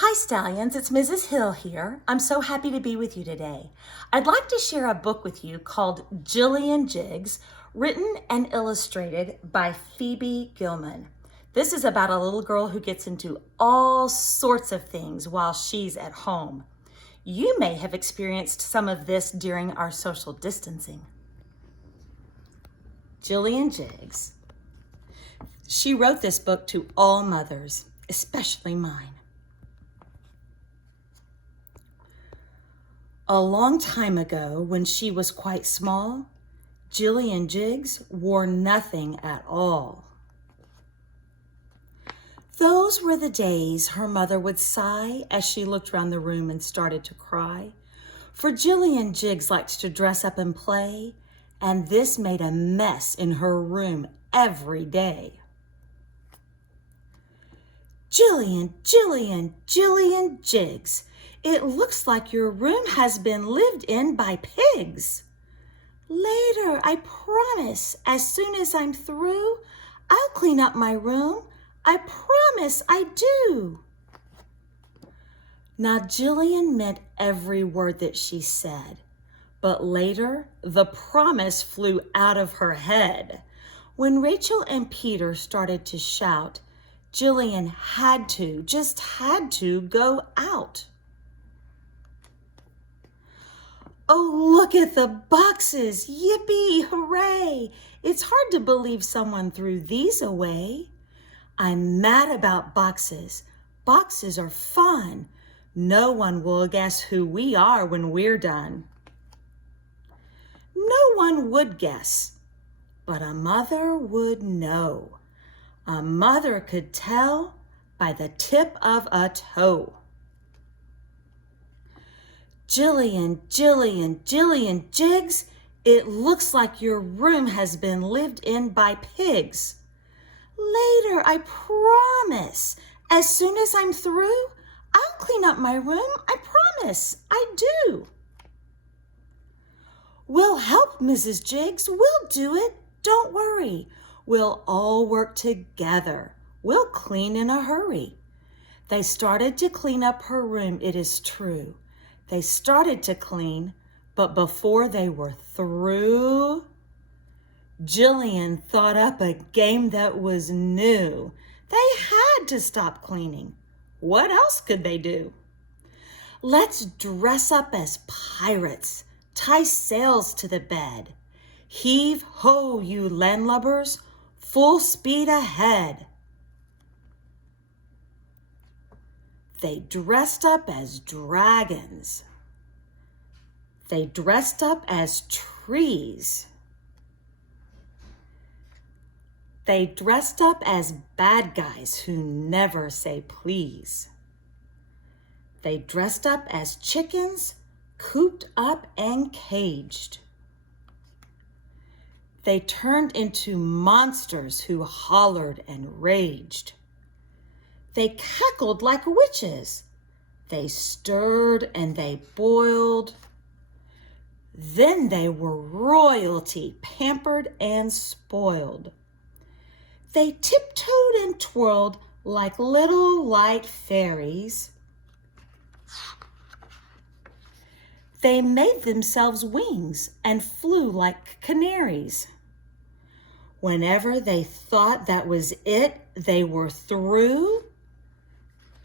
Hi Stallions, it's Mrs. Hill here. I'm so happy to be with you today. I'd like to share a book with you called Jillian, Jiggs, written and illustrated by Phoebe Gilman. This is about a little girl who gets into all sorts of things while she's at home. You may have experienced some of this during our social distancing. Jillian Jiggs. She wrote this book to all mothers, especially mine. A long time ago, when she was quite small, Jillian Jiggs wore nothing at all. Those were the days her mother would sigh as she looked around the room and started to cry. For Jillian Jiggs liked to dress up and play, and this made a mess in her room every day. Jillian, Jillian, Jillian Jiggs, it looks like your room has been lived in by pigs. Later, I promise, as soon as I'm through, I'll clean up my room. I promise I do. Now, Jillian meant every word that she said, but later, the promise flew out of her head. When Rachel and Peter started to shout, Jillian just had to go out. Oh, look at the boxes. Yippee, hooray. It's hard to believe someone threw these away. I'm mad about boxes. Boxes are fun. No one will guess who we are when we're done. No one would guess, but a mother would know. A mother could tell by the tip of a toe. Jillian, Jillian, Jillian Jiggs, it looks like your room has been lived in by pigs. Later, I promise. As soon as I'm through, I'll clean up my room. I promise, I do. We'll help, Mrs. Jiggs. We'll do it. Don't worry. We'll all work together. We'll clean in a hurry. They started to clean up her room, it is true. They started to clean, but before they were through, Jillian thought up a game that was new. They had to stop cleaning. What else could they do? Let's dress up as pirates, tie sails to the bed. Heave ho, you landlubbers, full speed ahead. They dressed up as dragons. They dressed up as trees. They dressed up as bad guys who never say please. They dressed up as chickens, cooped up and caged. They turned into monsters who hollered and raged. They cackled like witches. They stirred and they boiled. Then they were royalty, pampered and spoiled. They tiptoed and twirled like little light fairies. They made themselves wings and flew like canaries. Whenever they thought that was it, they were through,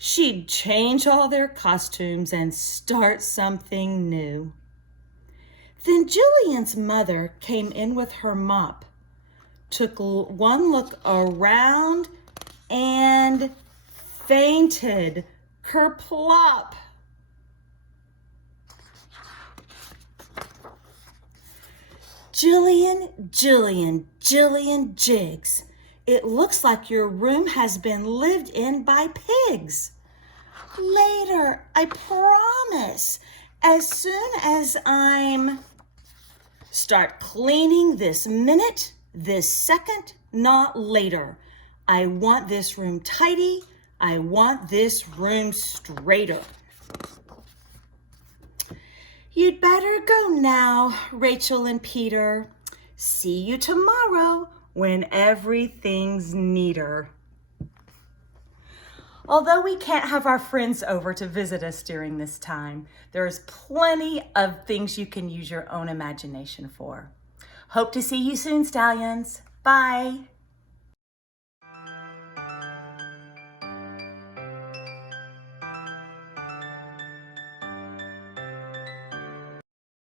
she'd change all their costumes and start something new. Then Jillian's mother came in with her mop, took one look around and fainted, kerplop. Jillian, Jillian, Jillian Jiggs, it looks like your room has been lived in by pigs. Later, I promise, as soon as I'm... Start cleaning this minute, this second, not later. I want this room tidy. I want this room straighter. You'd better go now, Rachel and Peter. See you tomorrow when everything's neater. Although we can't have our friends over to visit us during this time, there's plenty of things you can use your own imagination for. Hope to see you soon, Stallions. Bye.